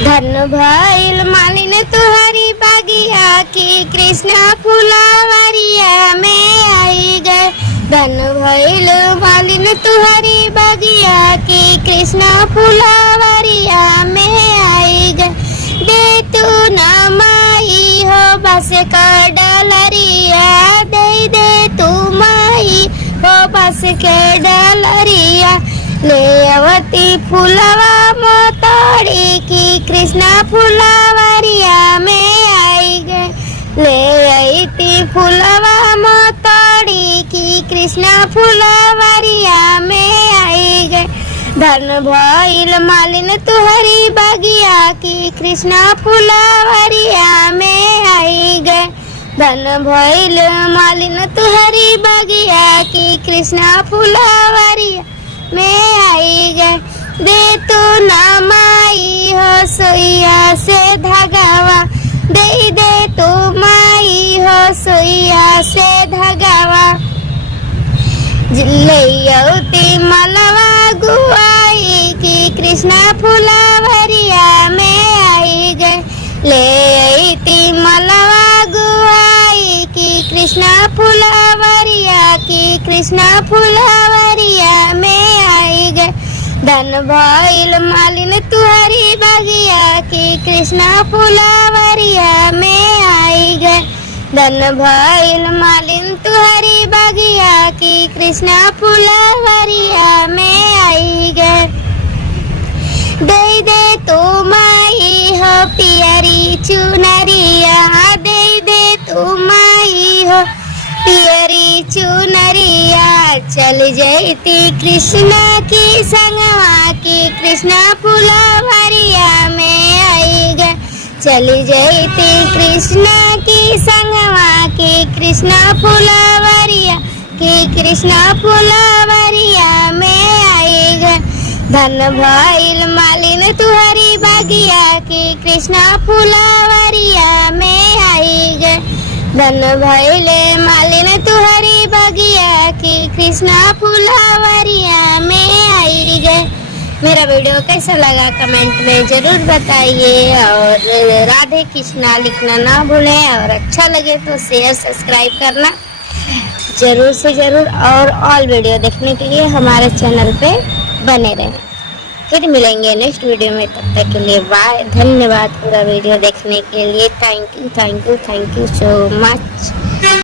धन भइल मालिन तुहरी बागिया की कृष्णा फुलवरिया में आई गए। धन भइल मालिन तुहरी बागिया की कृष्णा फुलवरिया में आई गए। दे तू न माई हो बस कर डलरिया, दे तू माई हो बस के डलरिया। ले अवती फुलवा मोतड़ी की कृष्णा फुलवरिया में आई गए। ले अईती फुलवा मोतड़ी की कृष्णा फुलवरिया में आई गए। धन भइल मालिन तुहरी बागिया की कृष्णा फुलवरिया में आई गए। धन भइल मालिन तुहरी बागिया की कृष्णा फुलवरिया में आई गए। दे तू न माई हो सोइया से धगावा, दे तू माई हो सोइया से धगावा। ले मलवा गुआई की कृष्णा फुलवरिया में आई गए। ले मलवा गुआई की कृष्णा फुलवरिया की कृष्णा फुलवरिया में आई गए। धन भइल मालिन तुहरी बागिया की कृष्णा फुलवरिया में आई गए। धन भइल मालिन तुहरी बागिया की कृष्णा फुलवरिया में आई गए। दे तू माई हो पियरी चुनरिया, दे तू माई हो पियरी चुनरिया। चल जैती कृष्णा की संगवा की कृष्णा फुलवरिया में आई गए। चली जैती कृष्णा की संगवा की कृष्णा फुलवरिया की कृष्णा फुलवरिया में आई गए। धन भइल मालिन तुहरी बागिया की कृष्णा फुलवरिया में आई गए। धन भइल मालिन तुहरी बागिया की कृष्णा फुलवरिया में आई गए। मेरा वीडियो कैसा लगा कमेंट में ज़रूर बताइए और राधे कृष्णा लिखना ना भूलें और अच्छा लगे तो शेयर सब्सक्राइब करना ज़रूर से ज़रूर और ऑल वीडियो देखने के लिए हमारे चैनल पे बने रहें। फिर मिलेंगे नेक्स्ट वीडियो में, तब तक के लिए बाय। धन्यवाद पूरा वीडियो देखने के लिए। Thank you so much.